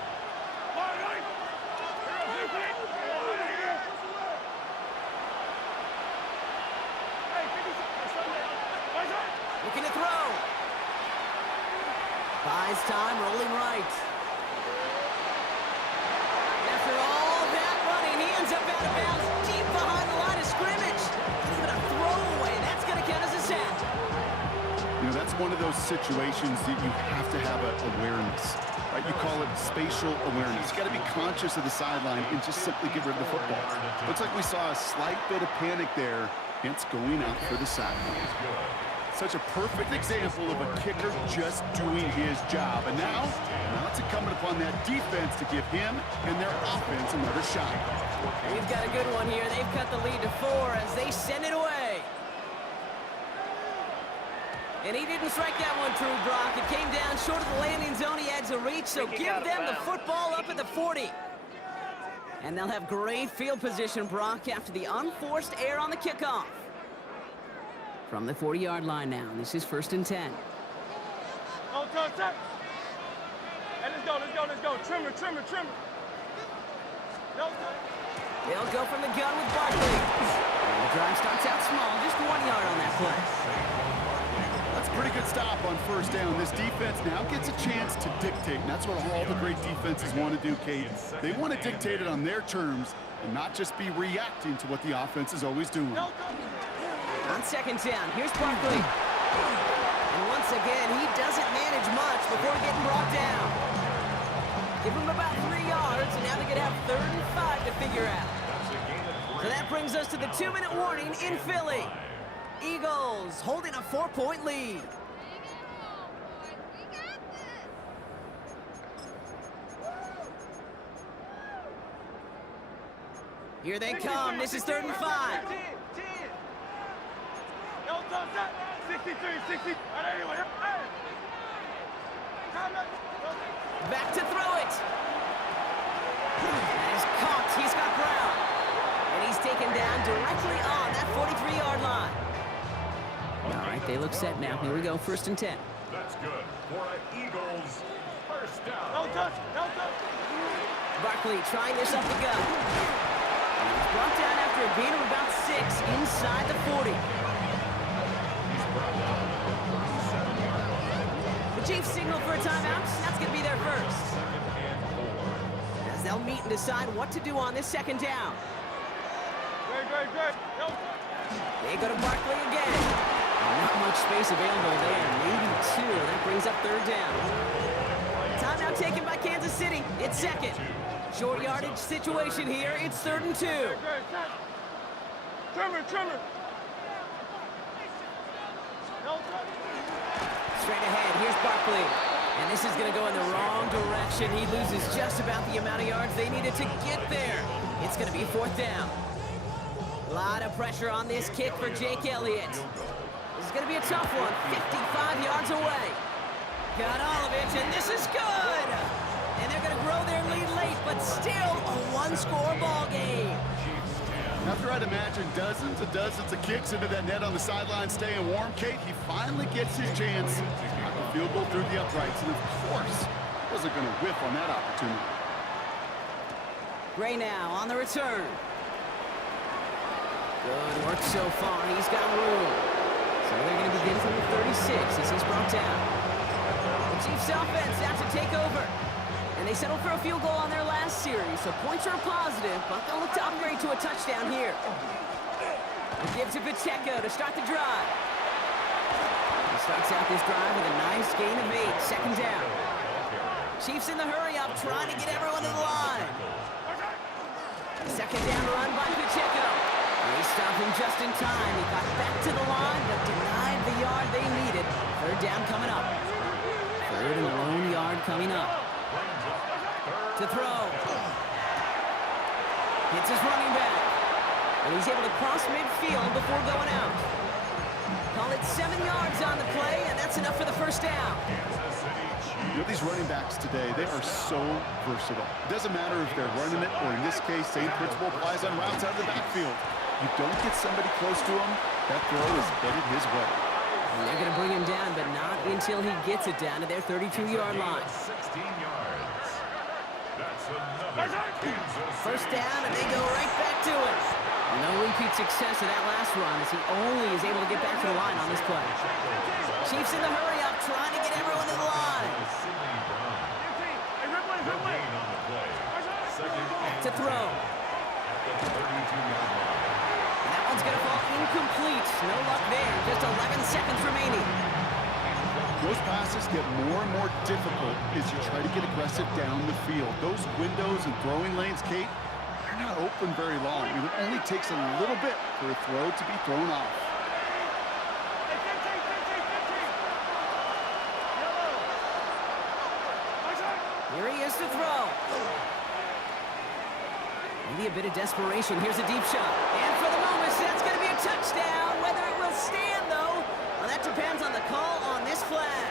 Looking to throw. Buys time, rolling right. After all that running, he ends up out of bounds deep behind the line of scrimmage. Even a throwaway, that's going to count as a sack. You know, that's one of those situations that you have to have awareness, right? You call it spatial awareness. You got to be conscious of the sideline and just simply get rid of the football. Looks like we saw a slight bit of panic there, hence going out for the sack. Such a perfect example of a kicker just doing his job. And now it's incumbent upon that defense to give him and their offense another shot. We've got a good one here. They've cut the lead to 4 as they send it away. And he didn't strike that one true, Brock. It came down short of the landing zone. He had to reach, so give them the football up at the 40. And they'll have great field position, Brock, after the unforced error on the kickoff. From the 40-yard line now, this is 1st and 10. Hey, let's go. Trimmer. They'll go from the gun with Barkley. And the drive starts out small, just 1 yard on that play. That's a pretty good stop on 1st down. This defense now gets a chance to dictate, and that's what all the great defenses want to do, Kate. They want to dictate it on their terms and not just be reacting to what the offense is always doing. On 2nd down, here's Barkley. And once again, he doesn't manage much before getting brought down. Give him about 3 yards, and now they're going to have 3rd and 5 to figure out. So that brings us to the 2-minute warning in Philly. Eagles holding a 4-point lead. Here they come. This is 3rd and 5. 63. Back to throw it. And he's caught. He's got Brown. And he's taken down directly on that 43-yard line. All right, they look set now. Here we go, 1st and 10. That's good for an Eagles first down. No touch, no touch. Barkley trying this up the gut. He's brought down after a gain of about 6 inside the 40. He's brought down at 37 yards. The Chiefs signal for a timeout. That's going to be their first. Second and 4. As they'll meet and decide what to do on this 2nd down. Good. No touch. They go to Barkley again. Not much space available there. Maybe 2. That brings up 3rd down. Timeout taken by Kansas City. It's 2nd. Short yardage situation here. It's 3rd and 2. Good. Trimmer. No touch. Straight ahead, here's Barkley. And this is going to go in the wrong direction. He loses just about the amount of yards they needed to get there. It's going to be 4th down. A lot of pressure on this kick for Jake Elliott. This is going to be a tough one. 55 yards away. Got all of it, and this is good. And they're going to grow their lead late, but still a one-score ball game. After I'd imagine dozens of kicks into that net on the sideline staying warm, Kate, he finally gets his chance. Knocked the field goal through the uprights, and of course, wasn't going to whiff on that opportunity. Gray now on the return. Good work so far. He's got room. So they're going to begin from the 36 as he's brought down. The Chiefs offense has to take over. And they settled for a field goal on their last series, so points are positive, but they'll look to upgrade to a touchdown here. They give to Pacheco to start the drive. He starts out this drive with a nice gain of 8, 2nd down. Chiefs in the hurry up, trying to get everyone to the line. 2nd down run by Pacheco. They stop him just in time. He got back to the line, but denied the yard they needed. 3rd down coming up. 3rd and lone yard coming up. To throw. Hits his running back. And he's able to cross midfield before going out. Call it 7 yards on the play, and that's enough for the 1st down. You know, these running backs today, they are so versatile. It doesn't matter if they're running it, or in this case, same principle applies on routes out of the backfield. You don't get somebody close to him, that throw is headed his way. And they're going to bring him down, but not until he gets it down to their 32-yard line. 16 yards. That's another Kansas 1st down, and they go right back to it. No repeat success of that last run as he only is able to get back to the line on this play. Chiefs in the hurry up, trying to get everyone to the line. To throw. That one's going to fall incomplete. No luck there. Just 11 seconds remaining. Those passes get more and more difficult as you try to get aggressive down the field. Those windows and throwing lanes, Kate, they're not open very long. And it only takes a little bit for a throw to be thrown off. Here he is to throw. Maybe a bit of desperation. Here's a deep shot. And for the moment, that's going to be a touchdown. Whether it will stand, though, well, that depends on the call on this flag.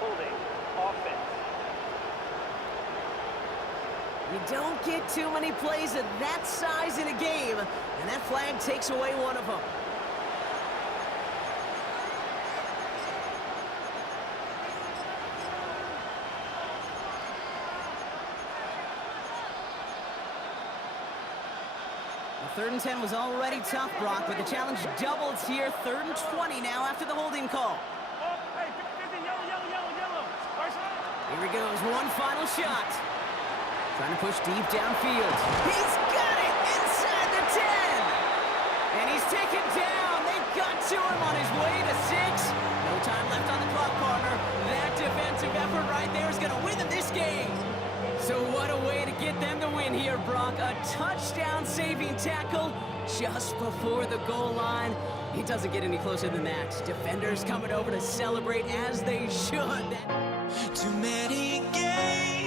Holding. Offense. You don't get too many plays of that size in a game, and that flag takes away one of them. The 3rd and 10 was already tough, Brock, but the challenge doubles here. 3rd and 20 now after the holding call. Hey, 50, yellow. Here he goes, one final shot. Trying to push deep downfield. He's got it inside the 10. And he's taken down. They got to him on his way to 6. No time left on the clock, partner. That defensive effort right there is going to win them this game. So what a way to get them to win here, Brock. A touchdown-saving tackle just before the goal line. It doesn't get any closer than that. Defenders coming over to celebrate as they should. Too many games.